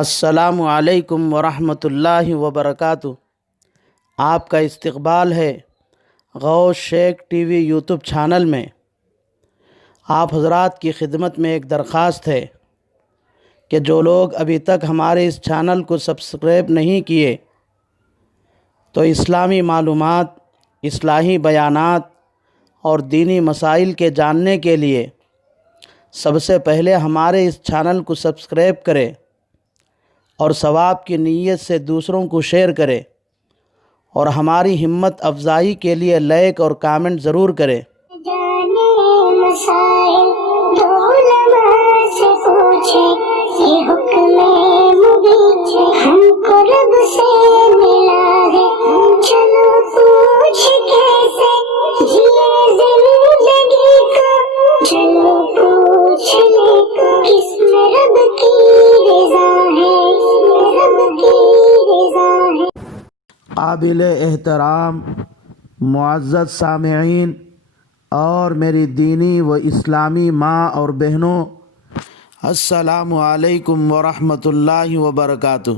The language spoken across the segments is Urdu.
السلام علیکم ورحمۃ اللہ وبرکاتہ۔ آپ کا استقبال ہے غوث شیخ ٹی وی یوٹیوب چینل میں۔ آپ حضرات کی خدمت میں ایک درخواست ہے کہ جو لوگ ابھی تک ہمارے اس چینل کو سبسکرائب نہیں کیے تو اسلامی معلومات، اصلاحی بیانات اور دینی مسائل کے جاننے کے لیے سب سے پہلے ہمارے اس چینل کو سبسکرائب کریں اور ثواب کی نیت سے دوسروں کو شیئر کرے اور ہماری ہمت افزائی کے لیے لائک اور کامنٹ ضرور کرے۔ جانے مسائل دو علماء سے پوچھے، یہ حکم مبین ہم کو رب سے ملا ہے، چلو پوچھ کیسے جیے زندگی کو، چلو پوچھ لے کس میں رب کی رضا ہے، رب کی رضا ہے۔ قابل احترام معزز سامعین اور میری دینی و اسلامی ماں اور بہنوں، السلام علیکم ورحمۃ اللہ وبرکاتہ۔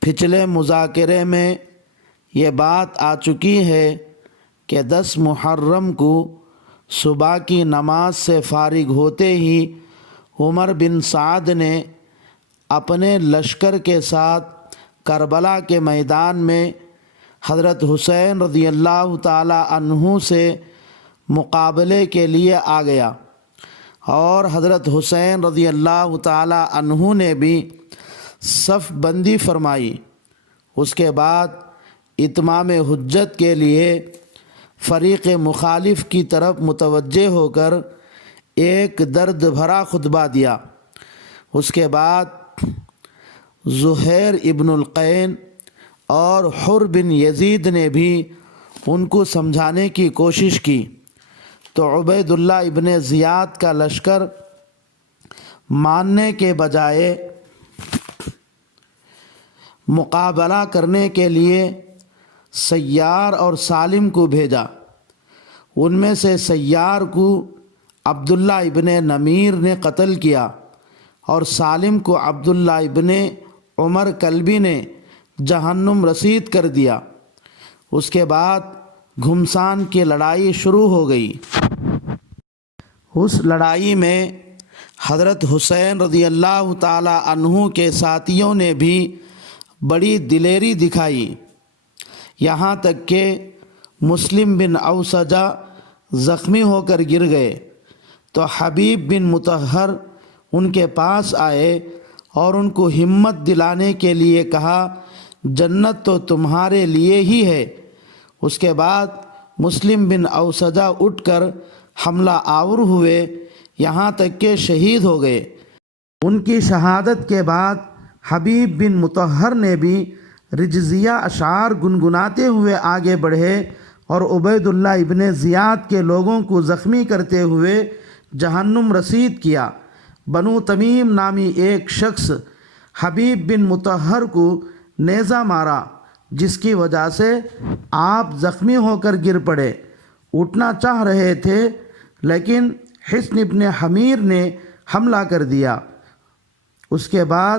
پچھلے مذاکرے میں یہ بات آ چکی ہے کہ 10 محرم کو صبح کی نماز سے فارغ ہوتے ہی عمر بن سعد نے اپنے لشکر کے ساتھ کربلا کے میدان میں حضرت حسین رضی اللہ تعالی عنہ سے مقابلے کے لیے آ گیا، اور حضرت حسین رضی اللہ تعالی عنہ نے بھی صف بندی فرمائی۔ اس کے بعد اتمام حجت کے لیے فریق مخالف کی طرف متوجہ ہو کر ایک درد بھرا خطبہ دیا۔ اس کے بعد زہیر ابن القین اور حر بن یزید نے بھی ان کو سمجھانے کی کوشش کی، تو عبید اللہ ابن زیاد کا لشکر ماننے کے بجائے مقابلہ کرنے کے لیے سیار اور سالم کو بھیجا۔ ان میں سے سیار کو عبداللہ ابن نمیر نے قتل کیا اور سالم کو عبداللہ ابن عمر کلبی نے جہنم رسید کر دیا۔ اس کے بعد گھمسان کی لڑائی شروع ہو گئی۔ اس لڑائی میں حضرت حسین رضی اللہ تعالی عنہ کے ساتھیوں نے بھی بڑی دلیری دکھائی، یہاں تک کہ مسلم بن اوسجہ زخمی ہو کر گر گئے، تو حبیب بن مطہر ان کے پاس آئے اور ان کو ہمت دلانے کے لیے کہا، جنت تو تمہارے لیے ہی ہے۔ اس کے بعد مسلم بن اوسجہ اٹھ کر حملہ آور ہوئے، یہاں تک کہ شہید ہو گئے۔ ان کی شہادت کے بعد حبیب بن مطہر نے بھی رجزیہ اشعار گنگناتے ہوئے آگے بڑھے اور عبید اللہ ابن زیاد کے لوگوں کو زخمی کرتے ہوئے جہنم رسید کیا۔ بنو تمیم نامی ایک شخص حبیب بن مطہر کو نیزہ مارا، جس کی وجہ سے آپ زخمی ہو کر گر پڑے۔ اٹھنا چاہ رہے تھے لیکن حصن ابن حمیر نے حملہ کر دیا۔ اس کے بعد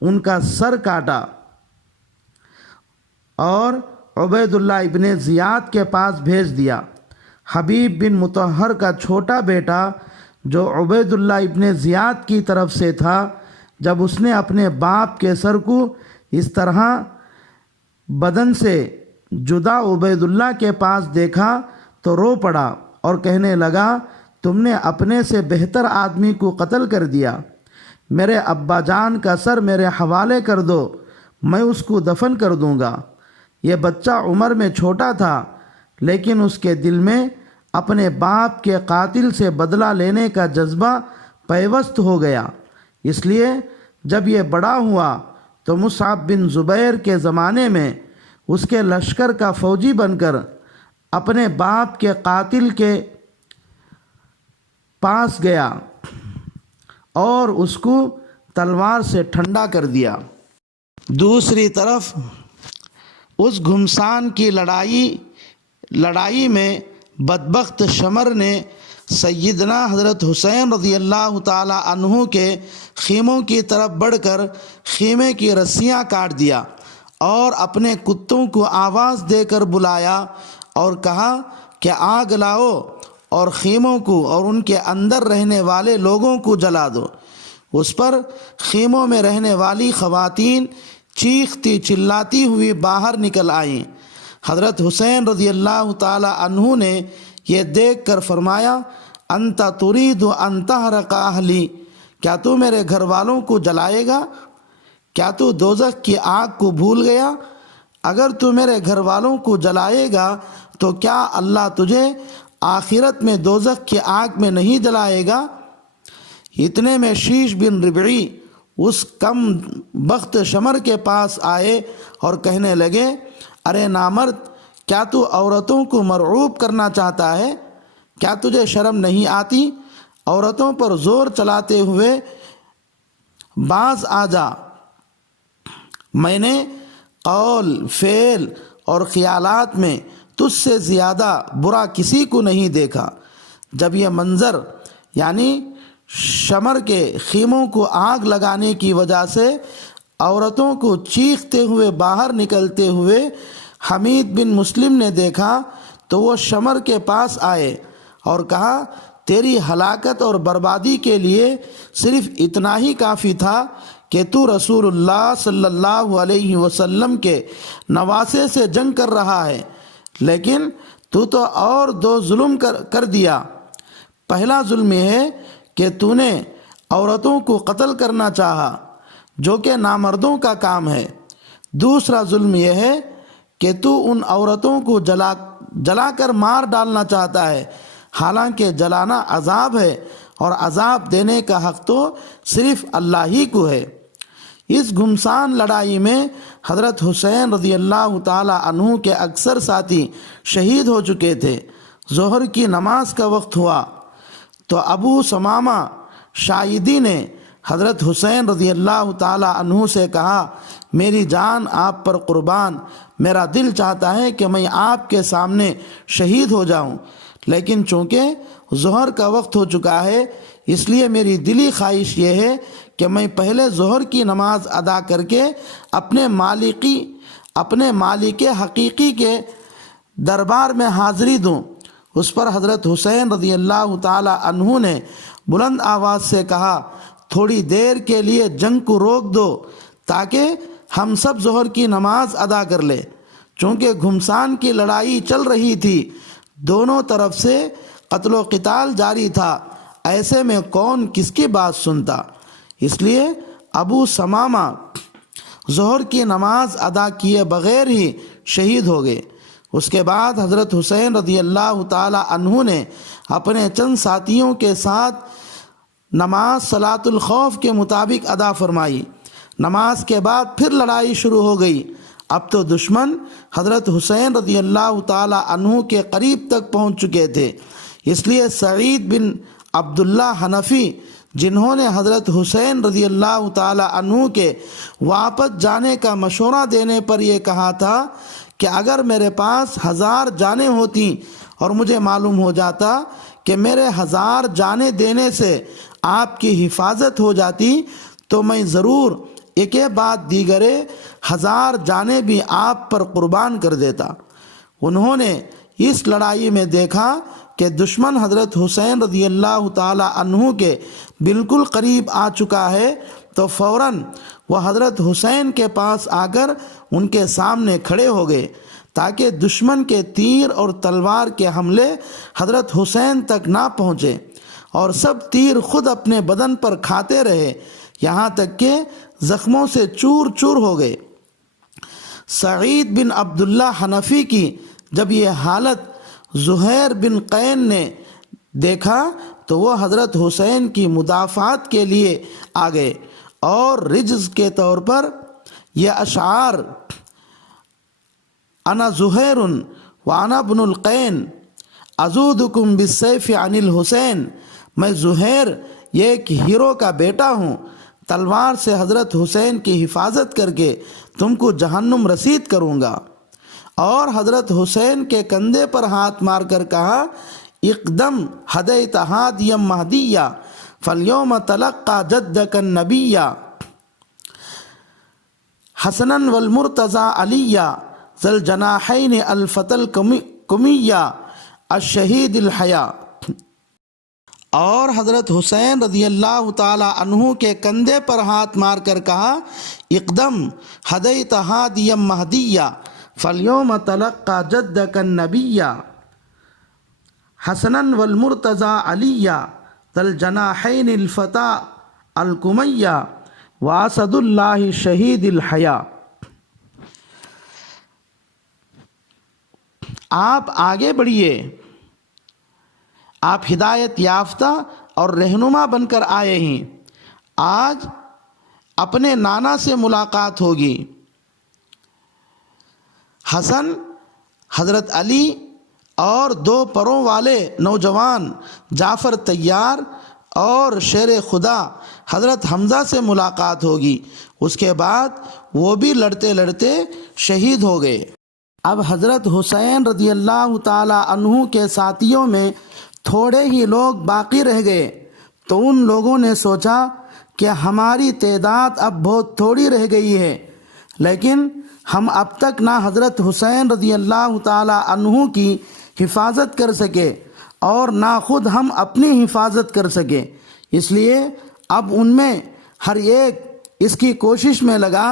ان کا سر کاٹا اور عبید اللہ ابن زیاد کے پاس بھیج دیا۔ حبیب بن مطہر کا چھوٹا بیٹا جو عبید اللہ ابن زیاد کی طرف سے تھا، جب اس نے اپنے باپ کے سر کو اس طرح بدن سے جدا عبید اللہ کے پاس دیکھا تو رو پڑا اور کہنے لگا، تم نے اپنے سے بہتر آدمی کو قتل کر دیا، میرے ابا جان کا سر میرے حوالے کر دو، میں اس کو دفن کر دوں گا۔ یہ بچہ عمر میں چھوٹا تھا، لیکن اس کے دل میں اپنے باپ کے قاتل سے بدلہ لینے کا جذبہ پیوست ہو گیا۔ اس لیے جب یہ بڑا ہوا تو مصعب بن زبیر کے زمانے میں اس کے لشکر کا فوجی بن کر اپنے باپ کے قاتل کے پاس گیا اور اس کو تلوار سے ٹھنڈا کر دیا۔ دوسری طرف اس گھمسان کی لڑائی میں بدبخت شمر نے سیدنا حضرت حسین رضی اللہ تعالی عنہ کے خیموں کی طرف بڑھ کر خیمے کی رسیاں کاٹ دیا اور اپنے کتوں کو آواز دے کر بلایا اور کہا کہ آگ لاؤ اور خیموں کو اور ان کے اندر رہنے والے لوگوں کو جلا دو۔ اس پر خیموں میں رہنے والی خواتین چیختی چلاتی ہوئی باہر نکل آئیں۔ حضرت حسین رضی اللہ تعالی عنہ نے یہ دیکھ کر فرمایا، انت ترید ان تحرق اہلی، کیا تو میرے گھر والوں کو جلائے گا؟ کیا تو دوزخ کی آگ کو بھول گیا؟ اگر تو میرے گھر والوں کو جلائے گا تو کیا اللہ تجھے آخرت میں دوزخ کی آگ میں نہیں جلائے گا؟ اتنے میں شیش بن ربعی اس کم بخت شمر کے پاس آئے اور کہنے لگے، ارے نامرد، کیا تو عورتوں کو مرعوب کرنا چاہتا ہے؟ کیا تجھے شرم نہیں آتی؟ عورتوں پر زور چلاتے ہوئے باز آ جا۔ میں نے قول، فعل اور خیالات میں تجھ سے زیادہ برا کسی کو نہیں دیکھا۔ جب یہ منظر یعنی شمر کے خیموں کو آگ لگانے کی وجہ سے عورتوں کو چیختے ہوئے باہر نکلتے ہوئے حمید بن مسلم نے دیکھا تو وہ شمر کے پاس آئے اور کہا، تیری ہلاکت اور بربادی کے لیے صرف اتنا ہی کافی تھا کہ تو رسول اللہ صلی اللہ علیہ وسلم کے نواسے سے جنگ کر رہا ہے، لیکن تو اور دو ظلم کر دیا۔ پہلا ظلم یہ ہے کہ تو نے عورتوں کو قتل کرنا چاہا، جو کہ نامردوں کا کام ہے۔ دوسرا ظلم یہ ہے کہ تو ان عورتوں کو جلا کر مار ڈالنا چاہتا ہے، حالانکہ جلانا عذاب ہے اور عذاب دینے کا حق تو صرف اللہ ہی کو ہے۔ اس گھمسان لڑائی میں حضرت حسین رضی اللہ تعالی عنہ کے اکثر ساتھی شہید ہو چکے تھے۔ ظہر کی نماز کا وقت ہوا تو ابو ثمامہ شائدی نے حضرت حسین رضی اللہ تعالی عنہ سے کہا، میری جان آپ پر قربان، میرا دل چاہتا ہے کہ میں آپ کے سامنے شہید ہو جاؤں، لیکن چونکہ ظہر کا وقت ہو چکا ہے اس لیے میری دلی خواہش یہ ہے کہ میں پہلے ظہر کی نماز ادا کر کے اپنے مالک حقیقی کے دربار میں حاضری دوں۔ اس پر حضرت حسین رضی اللہ تعالی عنہ نے بلند آواز سے کہا، تھوڑی دیر کے لیے جنگ کو روک دو تاکہ ہم سب ظہر کی نماز ادا کر لیں۔ چونکہ گھمسان کی لڑائی چل رہی تھی، دونوں طرف سے قتل و قتال جاری تھا، ایسے میں کون کس کی بات سنتا؟ اس لیے ابو ثمامہ ظہر کی نماز ادا کیے بغیر ہی شہید ہو گئے۔ اس کے بعد حضرت حسین رضی اللہ تعالی عنہ نے اپنے چند ساتھیوں کے ساتھ نماز صلاۃ الخوف کے مطابق ادا فرمائی۔ نماز کے بعد پھر لڑائی شروع ہو گئی۔ اب تو دشمن حضرت حسین رضی اللہ تعالی عنہ کے قریب تک پہنچ چکے تھے، اس لیے سعید بن عبداللہ حنفی، جنہوں نے حضرت حسین رضی اللہ تعالی عنہ کے واپس جانے کا مشورہ دینے پر یہ کہا تھا کہ اگر میرے پاس 1000 جانیں ہوتی اور مجھے معلوم ہو جاتا کہ میرے 1000 جانیں دینے سے آپ کی حفاظت ہو جاتی تو میں ضرور ایک بعد دیگرے 1000 جانیں بھی آپ پر قربان کر دیتا۔ انہوں نے اس لڑائی میں دیکھا کہ دشمن حضرت حسین رضی اللہ تعالی عنہ کے بالکل قریب آ چکا ہے تو فوراً وہ حضرت حسین کے پاس آ کر ان کے سامنے کھڑے ہو گئے تاکہ دشمن کے تیر اور تلوار کے حملے حضرت حسین تک نہ پہنچے، اور سب تیر خود اپنے بدن پر کھاتے رہے یہاں تک کہ زخموں سے چور چور ہو گئے۔ سعید بن عبداللہ حنفی کی جب یہ حالت زہیر بن قین نے دیکھا تو وہ حضرت حسین کی مدافعت کے لیے آ گئے اور رجز کے طور پر یہ اشعار، انا زہیر وانا ابن القین ازودکم بالسیف عن الحسین، میں زہیر یہ ایک ہیرو کا بیٹا ہوں، تلوار سے حضرت حسین کی حفاظت کر کے تم کو جہنم رسید کروں گا۔ اور حضرت حسین کے کندھے پر ہاتھ مار کر کہا، اقدم ہدیت ہادیا مہدیا فالیوم تلقى جدک النبیا حسنا والمرتضی علیا ذی الجناحین الفتى الکمیہ الشہید الحیا۔ اور حضرت حسین رضی اللہ تعالی عنہ کے کندھے پر ہاتھ مار کر کہا اقدم ہدیت ہادیا مہدیا فالیوم تلقى جدک النبیا حسنا والمرتضی علیہ ذی الجناحین الفتى الکمیہ واسد اللہ شہید الحیا۔ آپ آگے بڑھیے، آپ ہدایت یافتہ اور رہنما بن کر آئے ہیں۔ آج اپنے نانا سے ملاقات ہوگی۔ حسن، حضرت علی اور 2 پروں والے نوجوان جعفر طیار اور شیر خدا حضرت حمزہ سے ملاقات ہوگی۔ اس کے بعد وہ بھی لڑتے لڑتے شہید ہو گئے۔ اب حضرت حسین رضی اللہ تعالی عنہ کے ساتھیوں میں تھوڑے ہی لوگ باقی رہ گئے، تو ان لوگوں نے سوچا کہ ہماری تعداد اب بہت تھوڑی رہ گئی ہے، لیکن ہم اب تک نہ حضرت حسین رضی اللہ تعالی عنہ کی حفاظت کر سکے اور نہ خود ہم اپنی حفاظت کر سکے، اس لیے اب ان میں ہر ایک اس کی کوشش میں لگا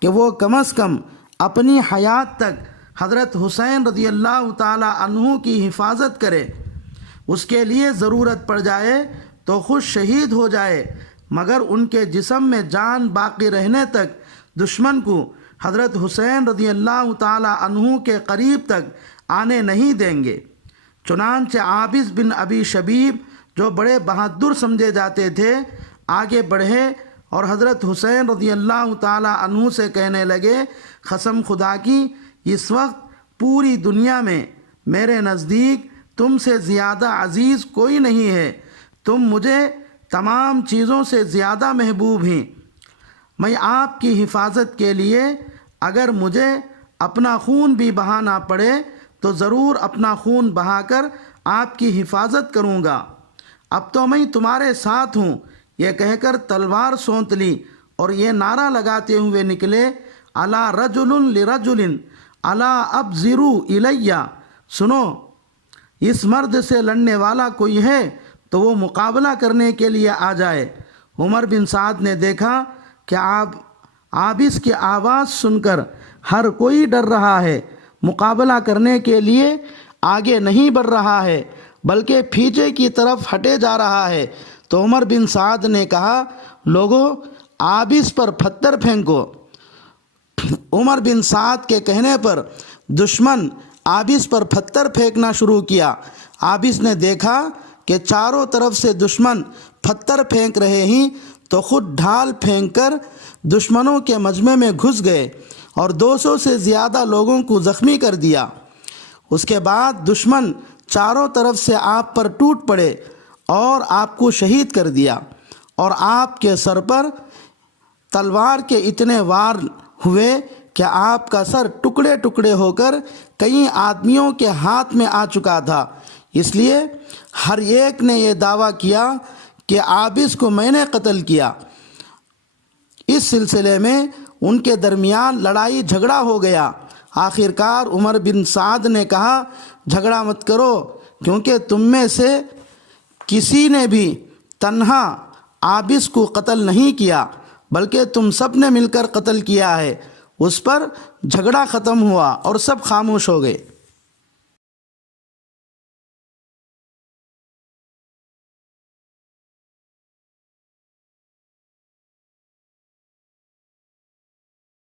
کہ وہ کم از کم اپنی حیات تک حضرت حسین رضی اللہ تعالی عنہ کی حفاظت کرے، اس کے لیے ضرورت پڑ جائے تو خود شہید ہو جائے، مگر ان کے جسم میں جان باقی رہنے تک دشمن کو حضرت حسین رضی اللہ تعالی عنہ کے قریب تک آنے نہیں دیں گے۔ چنانچہ عابس بن ابی شبیب، جو بڑے بہادر سمجھے جاتے تھے، آگے بڑھے اور حضرت حسین رضی اللہ تعالی عنہ سے کہنے لگے قسم خدا کی اس وقت پوری دنیا میں میرے نزدیک تم سے زیادہ عزیز کوئی نہیں ہے، تم مجھے تمام چیزوں سے زیادہ محبوب ہیں، میں آپ کی حفاظت کے لیے اگر مجھے اپنا خون بھی بہانا پڑے تو ضرور اپنا خون بہا کر آپ کی حفاظت کروں گا، اب تو میں تمہارے ساتھ ہوں۔ یہ کہہ کر تلوار سونت لی اور یہ نعرہ لگاتے ہوئے نکلے الا رجل لرجل الا ابزروا الیہ، سنو اس مرد سے لڑنے والا کوئی ہے تو وہ مقابلہ کرنے کے لیے آ جائے۔ عمر بن سعد نے دیکھا کہ عابس کی آواز سن کر ہر کوئی ڈر رہا ہے، مقابلہ کرنے کے لیے آگے نہیں بڑھ رہا ہے بلکہ پیچھے کی طرف ہٹے جا رہا ہے، تو عمر بن سعد نے کہا لوگو عابس پر پتھر پھینکو۔ عمر بن سعد کے کہنے پر دشمن عابس پر پتھر پھینکنا شروع کیا۔ عابس نے دیکھا کہ چاروں طرف سے دشمن پتھر پھینک رہے ہیں تو خود ڈھال پھینک کر دشمنوں کے مجمع میں گھس گئے اور 200 سے زیادہ لوگوں کو زخمی کر دیا۔ اس کے بعد دشمن چاروں طرف سے آپ پر ٹوٹ پڑے اور آپ کو شہید کر دیا، اور آپ کے سر پر تلوار کے اتنے وار ہوئے کہ آپ کا سر ٹکڑے ٹکڑے ہو کر کئی آدمیوں کے ہاتھ میں آ چکا تھا۔ اس لیے ہر ایک نے یہ دعویٰ کیا کہ عابس کو میں نے قتل کیا۔ اس سلسلے میں ان کے درمیان لڑائی جھگڑا ہو گیا۔ آخرکار عمر بن سعد نے کہا جھگڑا مت کرو، کیونکہ تم میں سے کسی نے بھی تنہا عابس کو قتل نہیں کیا بلکہ تم سب نے مل کر قتل کیا ہے۔ اس پر جھگڑا ختم ہوا اور سب خاموش ہو گئے۔